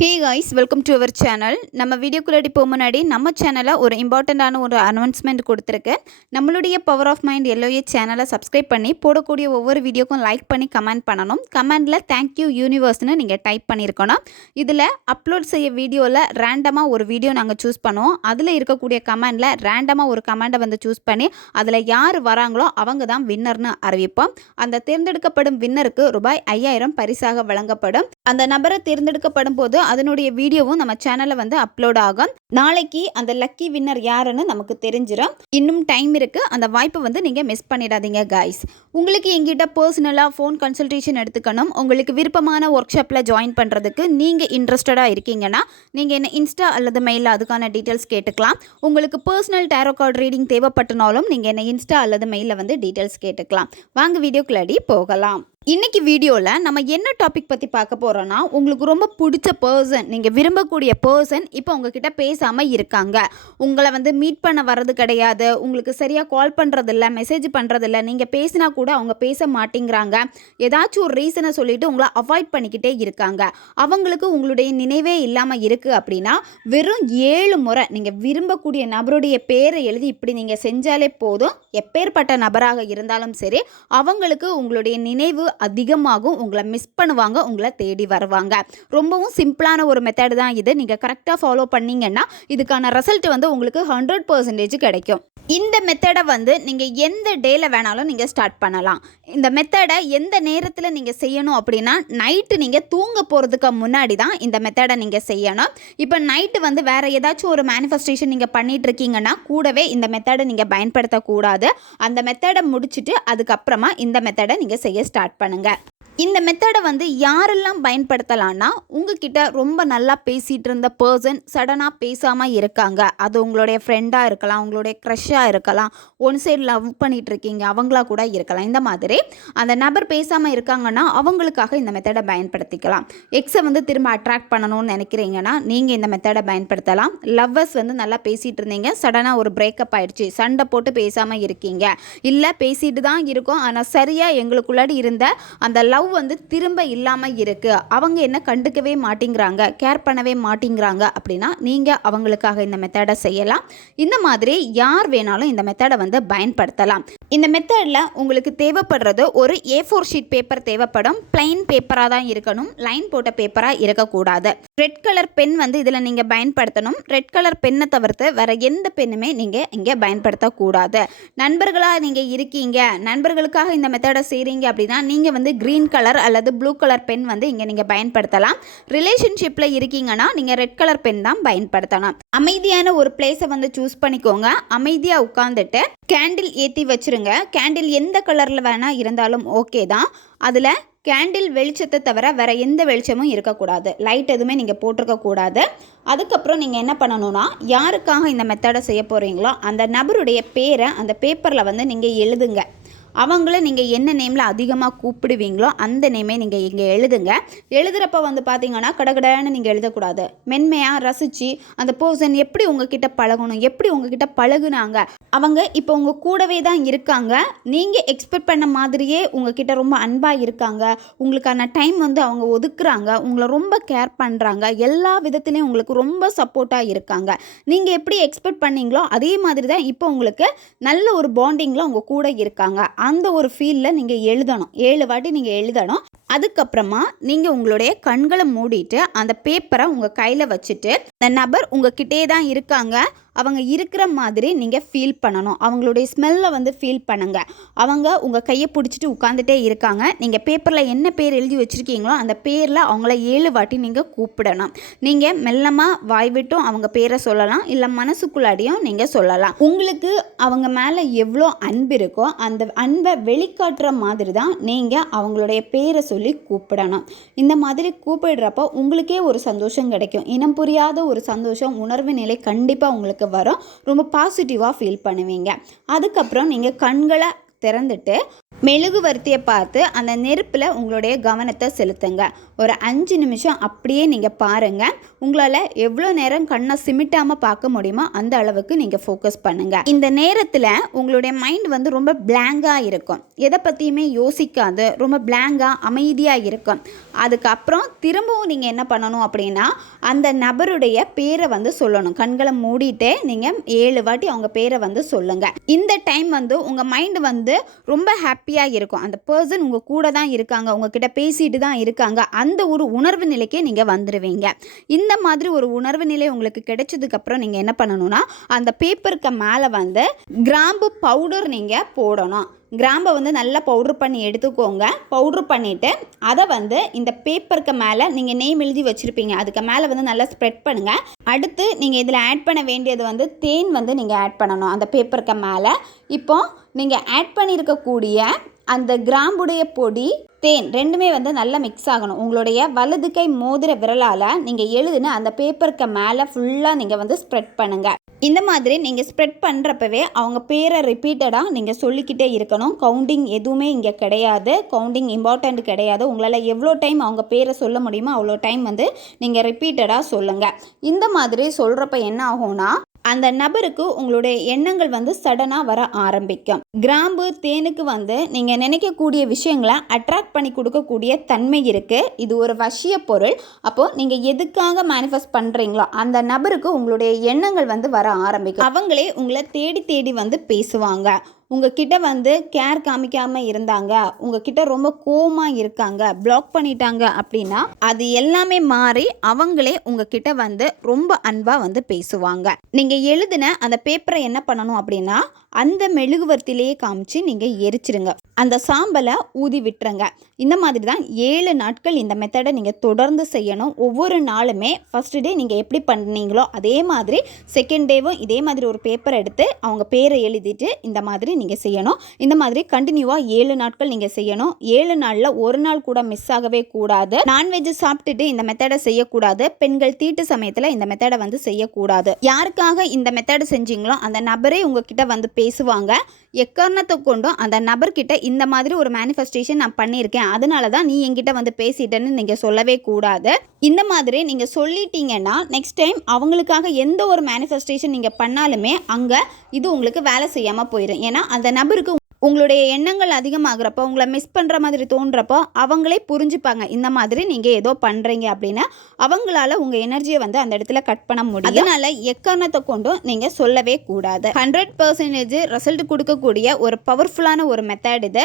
Hey guys welcome to our channel நம்ம வீடியோக்குள்ளடி போக முன்னாடி நம்ம சேனலில் ஒரு இம்பார்ட்டண்ட்டான ஒரு அனௌன்ஸ்மெண்ட் கொடுத்துருக்கேன் நம்மளுடைய பவர் ஆஃப் மைண்ட் எல்லோயே சேனலை சப்ஸ்கிரைப் பண்ணி போடக்கூடிய ஒவ்வொரு வீடியோக்கும் லைக் பண்ணி கமெண்ட் பண்ணணும். கமெண்டில் தேங்க்யூ யூனிவர்ஸ்னு நீங்கள் டைப் பண்ணியிருக்கணும் இதில் அப்லோட் செய்ய வீடியோவில் ரேண்டமாக ஒரு வீடியோ நாங்கள் சூஸ் பண்ணுவோம். அதில் இருக்கக்கூடிய கமெண்டில் ரேண்டமாக ஒரு கமெண்டை வந்து சூஸ் பண்ணி அதில் யார் வராங்களோ அவங்க தான் வின்னர்னு அறிவிப்போம். அந்த தேர்ந்தெடுக்கப்படும் வின்னருக்கு ரூபாய் ஐயாயிரம் பரிசாக வழங்கப்படும். அந்த நபரை தேர்ந்தெடுக்கப்படும் போது அதனுடைய வீடியோவும் நம்ம சேனலில் வந்து அப்லோட் ஆகும். நாளைக்கு அந்த லக்கி வின்னர் யாருன்னு நமக்கு தெரிஞ்சிடும் இன்னும் டைம் இருக்குது அந்த வாய்ப்பை வந்து நீங்கள் மிஸ் பண்ணிடாதீங்க காய்ஸ் உங்களுக்கு எங்கிட்ட பர்சனலாக ஃபோன் கன்சல்டேஷன் எடுத்துக்கணும். உங்களுக்கு விருப்பமான ஒர்க் ஷாப்பில் ஜாயின் பண்ணுறதுக்கு நீங்கள் இன்ட்ரெஸ்டடாக இருக்கீங்கன்னா நீங்கள் என்ன இன்ஸ்டா அல்லது மெயிலில் அதுக்கான டீட்டெயில்ஸ் கேட்டுக்கலாம். உங்களுக்கு பர்சனல் டேரோ கார்டு ரீடிங் தேவைப்பட்டனாலும் நீங்கள் என்ன இன்ஸ்டா அல்லது மெயிலில் வந்து டீட்டெயில்ஸ் கேட்டுக்கலாம். வாங்க வீடியோக்குள்ளடி போகலாம். இன்னைக்கு வீடியோவில் நம்ம என்ன டாபிக் பற்றி பார்க்க போகிறோன்னா உங்களுக்கு ரொம்ப பிடிச்ச பர்சன் நீங்கள் விரும்பக்கூடிய பர்சன் இப்போ உங்ககிட்ட பேசாமல் இருக்காங்க. உங்களை வந்து மீட் பண்ண வர்றது கிடையாது. உங்களுக்கு சரியாக கால் பண்ணுறதில்ல மெசேஜ் பண்ணுறதில்ல நீங்கள் பேசினா கூட அவங்க பேச மாட்டேங்கிறாங்க. ஏதாச்சும் ஒரு ரீசனை சொல்லிட்டு உங்களை அவாய்ட் பண்ணிக்கிட்டே இருக்காங்க. அவங்களுக்கு உங்களுடைய நினைவே இல்லாமல் இருக்குது அப்படின்னா வெறும் ஏழு முறை நீங்கள் விரும்பக்கூடிய நபருடைய பேரை எழுதி இப்படி நீங்கள் செஞ்சாலே போதும். எப்பேற்பட்ட நபராக இருந்தாலும் சரி அவங்களுக்கு உங்களுடைய நினைவு அதிகமாகும் உங்களை மிஸ் பண்ணுவாங்க உங்களை தேடி வருவாங்க. ரொம்பவும் சிம்பிளான ஒரு மெத்தட் தான் இது. நீங்கள் கரெக்டாக ஃபாலோ பண்ணீங்கன்னா இதுக்கான ரிசல்ட் வந்து உங்களுக்கு ஹண்ட்ரட் பர்சன்டேஜ் கிடைக்கும். இந்த மெத்தடை வந்து நீங்கள் எந்த டேயில் வேணாலும் நீங்கள் ஸ்டார்ட் பண்ணலாம். இந்த மெத்தடை எந்த நேரத்தில் நீங்கள் செய்யணும் அப்படின்னா நைட்டு நீங்கள் தூங்க போகிறதுக்கு முன்னாடி தான் இந்த மெத்தடை நீங்கள் செய்யணும். இப்போ நைட்டு வந்து வேறு ஏதாச்சும் ஒரு மேனிஃபெஸ்டேஷன் நீங்கள் பண்ணிகிட்ருக்கீங்கன்னா கூடவே இந்த மெத்தடை நீங்கள் பயன்படுத்தக்கூடாது. அந்த மெத்தடை முடிச்சுட்டு அதுக்கப்புறமா இந்த மெத்தடை நீங்கள் செய்ய ஸ்டார்ட் பண்ணுங்கள் இந்த மெத்தடை வந்து யாரெல்லாம் பயன்படுத்தலாம்னா உங்ககிட்ட ரொம்ப நல்லா பேசிகிட்டு இருந்த பர்சன் சடனாக பேசாமல் இருக்காங்க. அது உங்களுடைய ஃப்ரெண்டாக இருக்கலாம் உங்களுடைய க்ரஷ்ஷாக இருக்கலாம் ஒன் சைடு லவ் பண்ணிகிட்டு இருக்கீங்க அவங்களா கூட இருக்கலாம். இந்த மாதிரி அந்த நபர் பேசாமல் இருக்காங்கன்னா அவங்களுக்காக இந்த மெத்தடை பயன்படுத்திக்கலாம். எக்ஸை வந்து திரும்ப அட்ராக்ட் பண்ணணும்னு நினைக்கிறீங்கன்னா நீங்கள் இந்த மெத்தடை பயன்படுத்தலாம். லவ்வர்ஸ் வந்து நல்லா பேசிகிட்டு இருந்தீங்க சடனாக ஒரு பிரேக்கப் ஆயிடுச்சு சண்டை போட்டு பேசாமல் இருக்கீங்க. இல்லை பேசிட்டு தான் இருக்கோம் ஆனால் சரியாக எங்களுக்குள்ளாடி இருந்த அந்த லவ் வந்து திரும்ப இல்லாமல் இருக்குது அவங்க என்ன கண்டுக்கவே மாட்டேங்கிறாங்க கேர் பண்ணவே மாட்டேங்கிறாங்க அப்படின்னா நீங்கள் அவங்களுக்காக இந்த மெத்தடை செய்யலாம். இந்த மாதிரி யார் வேணாலும் இந்த மெத்தடை வந்து பயன்படுத்தலாம். இந்த மெத்தடில் உங்களுக்கு தேவைப்படுறது ஒரு ஏ ஃபோர் ஷீட் பேப்பர் தேவைப்படும். பிளைன் பேப்பராக தான் இருக்கணும். லைன் போட்ட பேப்பராக இருக்கக்கூடாது. ரெட் கலர் பென் வந்து இதில் நீங்கள் பயன்படுத்தணும். ரெட் கலர் பெண்ணை தவிர்த்து வேற எந்த பெண்ணுமே நீங்கள் இங்கே பயன்படுத்தக்கூடாது. நண்பர்களாக நீங்கள் இருக்கீங்க. நண்பர்களுக்காக இந்த மெத்தடை செய்கிறீங்க அப்படின்னா நீங்கள் வந்து க்ரீன் கலர் அல்லது ப்ளூ கலர் பென் வந்து இங்கே நீங்கள் பயன்படுத்தலாம். ரிலேஷன்ஷிப்பில் இருக்கீங்கன்னா நீங்கள் ரெட் கலர் பென் தான் பயன்படுத்தலாம் அமைதியான ஒரு பிளேஸை வந்து சூஸ் பண்ணிக்கோங்க. அமைதியாக உட்காந்துட்டு கேண்டில் ஏற்றி வச்சுருங்க. கேண்டில் எந்த கலரில் வேணால் இருந்தாலும் ஓகே தான். அதில் கேண்டில் வெளிச்சத்தை தவிர வேறு எந்த வெளிச்சமும் இருக்கக்கூடாது. லைட் எதுவுமே நீங்கள் போட்டிருக்கக்கூடாது அதுக்கப்புறம் நீங்கள் என்ன பண்ணணும்னா யாருக்காக இந்த மெத்தடை செய்ய போகிறீங்களோ அந்த நபருடைய பேரை அந்த பேப்பரில் வந்து நீங்கள் எழுதுங்க. அவங்கள நீங்கள் என்ன நேமில் அதிகமாக கூப்பிடுவீங்களோ அந்த நேமே நீங்கள் இங்கே எழுதுங்க. எழுதுகிறப்ப வந்து பார்த்தீங்கன்னா கடகடன்னு நீங்கள் எழுதக்கூடாது. மென்மையாக ரசித்து அந்த பர்சன் எப்படி உங்ககிட்ட பழகணும் எப்படி உங்ககிட்ட பழகுனாங்க அவங்க இப்போ உங்கள் கூடவே தான் இருக்காங்க. நீங்கள் எக்ஸ்பெக்ட் பண்ண மாதிரியே உங்ககிட்ட ரொம்ப அன்பாக இருக்காங்க. உங்களுக்கான டைம் வந்து அவங்க ஒதுக்குறாங்க. உங்களை ரொம்ப கேர் பண்ணுறாங்க எல்லா விதத்துலேயும் உங்களுக்கு ரொம்ப சப்போர்ட்டாக இருக்காங்க. நீங்கள் எப்படி எக்ஸ்பெக்ட் பண்ணீங்களோ அதே மாதிரி தான் இப்போ உங்களுக்கு நல்ல ஒரு பாண்டிங்கில் அவங்க கூட இருக்காங்க. அந்த ஒரு ஃபீலில் நீங்கள் எழுதணும். ஏழு வாட்டி நீங்கள் எழுதணும். அதுக்கப்புறமா நீங்கள் உங்களுடைய கண்களை மூடிட்டு அந்த பேப்பரை உங்கள் கையில் வச்சுட்டு அந்த நபர் உங்ககிட்டே தான் இருக்காங்க. அவங்க இருக்கிற மாதிரி நீங்கள் ஃபீல் பண்ணணும். அவங்களுடைய ஸ்மெல்லை வந்து ஃபீல் பண்ணுங்கள் அவங்க உங்கள் கையை பிடிச்சிட்டு உட்காந்துட்டே இருக்காங்க. நீங்கள் பேப்பரில் என்ன பேர் எழுதி வச்சுருக்கீங்களோ அந்த பேரில் அவங்கள ஏழு வாட்டி நீங்கள் கூப்பிடணும். நீங்கள் மெல்லமாக வாய் விட்டும் அவங்க பேரை சொல்லலாம். இல்லை மனசுக்குள்ளாடியும் நீங்கள் சொல்லலாம். உங்களுக்கு அவங்க மேலே எவ்வளோ அன்பு இருக்கோ அந்த அன்பை வெளிக்காட்டுற மாதிரி தான் நீங்கள் அவங்களுடைய பேரை சொல்லி கூப்பிடணும். இந்த மாதிரி கூப்பிடுறப்போ உங்களுக்கே ஒரு சந்தோஷம் கிடைக்கும். இனம் புரியாத ஒரு சந்தோஷம் உணர்வு நிலை கண்டிப்பாக உங்களுக்கு வரும். ரொம்ப பாசிட்டிவாக ஃபீல் பண்ணுவீங்க. அதுக்கப்புறம் நீங்கள் கண்களை திறந்துட்டு மெழுகுவர்த்தியை பார்த்து அந்த நெருப்பில் உங்களுடைய கவனத்தை செலுத்துங்க. ஒரு அஞ்சு நிமிஷம் அப்படியே நீங்கள் பாருங்கள் உங்களால் எவ்வளோ நேரம் கண்ணை சிமிட்டாமல் பார்க்க முடியுமோ அந்த அளவுக்கு நீங்கள் ஃபோக்கஸ் பண்ணுங்கள் இந்த நேரத்தில் உங்களுடைய மைண்ட் வந்து ரொம்ப பிளாங்காக இருக்கும். எதை பற்றியுமே யோசிக்காது. ரொம்ப பிளாங்காக அமைதியாக இருக்கும். அதுக்கப்புறம் திரும்பவும் நீங்கள் என்ன பண்ணணும் அப்படின்னா அந்த நபருடைய பேரை வந்து சொல்லணும். கண்களை மூடிட்டு நீங்கள் ஏழு வாட்டி அவங்க பேரை வந்து சொல்லுங்கள் இந்த டைம் வந்து உங்கள் மைண்டு வந்து ரொம்ப ஹாப்பியாக இருக்கும். அந்த பர்சன் உங்கள் கூட தான் இருக்காங்க. உங்ககிட்ட பேசிட்டு தான் இருக்காங்க. அந்த அந்த ஒரு உணர்வு நிலைக்கே நீங்கள் வந்துடுவீங்க இந்த மாதிரி ஒரு உணர்வு நிலை உங்களுக்கு கிடைச்சதுக்கப்புறம் நீங்கள் என்ன பண்ணணும்னா அந்த பேப்பருக்கு மேலே வந்து கிராம்பு பவுடர் நீங்கள் போடணும். கிராம்பை வந்து நல்லா பவுட்ரு பண்ணி எடுத்துக்கோங்க. பவுட்ரு பண்ணிவிட்டு அதை வந்து இந்த பேப்பருக்கு மேலே நீங்கள் நெய்ம் எழுதி வச்சுருப்பீங்க. அதுக்கு மேலே வந்து நல்லா ஸ்ப்ரெட் பண்ணுங்கள் அடுத்து நீங்கள் இதில் ஆட் பண்ண வேண்டியது வந்து தேன் வந்து நீங்கள் ஆட் பண்ணணும். அந்த பேப்பருக்கு மேலே. இப்போ நீங்கள் ஆட் பண்ணியிருக்கக்கூடிய அந்த கிராம்புடைய பொடி தேன் ரெண்டுமே வந்து நல்லா மிக்ஸ் ஆகணும். உங்களுடைய வலது கை மோதிர விரலால் நீங்கள் எழுதுன அந்த பேப்பருக்கு மேலே ஃபுல்லாக நீங்கள் வந்து ஸ்ப்ரெட் பண்ணுங்கள் இந்த மாதிரி நீங்கள் ஸ்ப்ரெட் பண்ணுறப்பவே அவங்க பேரை ரிப்பீட்டடாக நீங்கள் சொல்லிக்கிட்டே இருக்கணும். கவுண்டிங் எதுவுமே இங்கே கிடையாது. கவுண்டிங் இம்பார்ட்டண்ட் கிடையாது. உங்களால் எவ்வளோ டைம் அவங்க பேரை சொல்ல முடியுமோ அவ்வளோ டைம் வந்து நீங்கள் ரிப்பீட்டடாக சொல்லுங்கள் இந்த மாதிரி சொல்கிறப்ப என்ன ஆகும்னா அந்த நபருக்கு உங்களுடைய எண்ணங்கள் வந்து சடனாக வர ஆரம்பிக்கும். கிராம்பு தேனுக்கு வந்து நீங்கள் நினைக்கக்கூடிய விஷயங்களை அட்ராக்ட் பண்ணி கொடுக்கக்கூடிய தன்மை இருக்குது இது ஒரு வசிய பொருள். அப்போது நீங்கள் எதுக்காக மேனிஃபெஸ்ட் பண்ணுறீங்களோ அந்த நபருக்கு உங்களுடைய எண்ணங்கள் வந்து வர ஆரம்பிக்கும். அவங்களே உங்களை தேடி தேடி வந்து பேசுவாங்க. உங்ககிட்ட வந்து கேர் காமிக்காமல் இருந்தாங்க. உங்ககிட்ட ரொம்ப கோமாக இருக்காங்க. பிளாக் பண்ணிட்டாங்க அப்படின்னா அது எல்லாமே மாறி அவங்களே உங்ககிட்ட வந்து ரொம்ப அன்பாக வந்து பேசுவாங்க. நீங்கள் எழுதின அந்த பேப்பரை என்ன பண்ணணும் அப்படின்னா அந்த மெழுகுவர்த்திலேயே காமிச்சு நீங்கள் எரிச்சிருங்க. அந்த சாம்பலை ஊதி விட்டுருங்க. இந்த மாதிரி தான் ஏழு நாட்கள் இந்த மெத்தடை நீங்கள் தொடர்ந்து செய்யணும். ஒவ்வொரு நாளுமே ஃபஸ்ட் டே நீங்கள் எப்படி பண்ணீங்களோ அதே மாதிரி செகண்ட் டேவும் இதே மாதிரி ஒரு பேப்பர் எடுத்து அவங்க பேரை எழுதிட்டு இந்த மாதிரி நீங்கள் செய்யணும். இந்த மாதிரி கண்டினியூவாக ஏழு நாட்கள் நீங்கள் செய்யணும். ஏழு நாளில் ஒரு நாள் கூட மிஸ் ஆகவே கூடாது. நான்வெஜ் சாப்பிட்டுட்டு இந்த மெத்தடை செய்யக்கூடாது. பெண்கள் தீட்டு சமயத்தில் இந்த மெத்தடை வந்து செய்யக்கூடாது. யாருக்காக இந்த மெத்தடை செஞ்சீங்களோ அந்த நபரே உங்ககிட்ட வந்து பேசுவாங்க. எக்காரணத்தை கொண்டும் அந்த நபர்கிட்ட இந்த மாதிரி ஒரு மேனிஃபெஸ்டேஷன் நான் பண்ணியிருக்கேன். அதனால தான் நீ என்கிட்ட வந்து பேசிட்டேன்னு நீங்கள் சொல்லவே கூடாது. இந்த மாதிரி நீங்கள் சொல்லிட்டீங்கன்னா நெக்ஸ்ட் டைம் அவங்களுக்காக எந்த ஒரு மேனிஃபெஸ்டேஷன் நீங்கள் பண்ணாலுமே அங்கே இது உங்களுக்கு வேலை செய்யாமல் போயிடும் ஏன்னா அந்த நபருக்கு உங்களுடைய எண்ணங்கள் அதிகமாகிறப்போ உங்களை மிஸ் பண்ணுற மாதிரி தோன்றப்போ அவங்களே புரிஞ்சுப்பாங்க இந்த மாதிரி நீங்கள் ஏதோ பண்ணுறீங்க அப்படின்னு அவங்களால உங்கள் எனர்ஜியை வந்து அந்த இடத்துல கட் பண்ண முடியும். அதனால எக்காரணத்தை கொண்டும் நீங்கள் சொல்லவே கூடாது. ஹண்ட்ரட் பர்சன்டேஜ் ரிசல்ட் கொடுக்கக்கூடிய ஒரு பவர்ஃபுல்லான ஒரு மெத்தட் இது.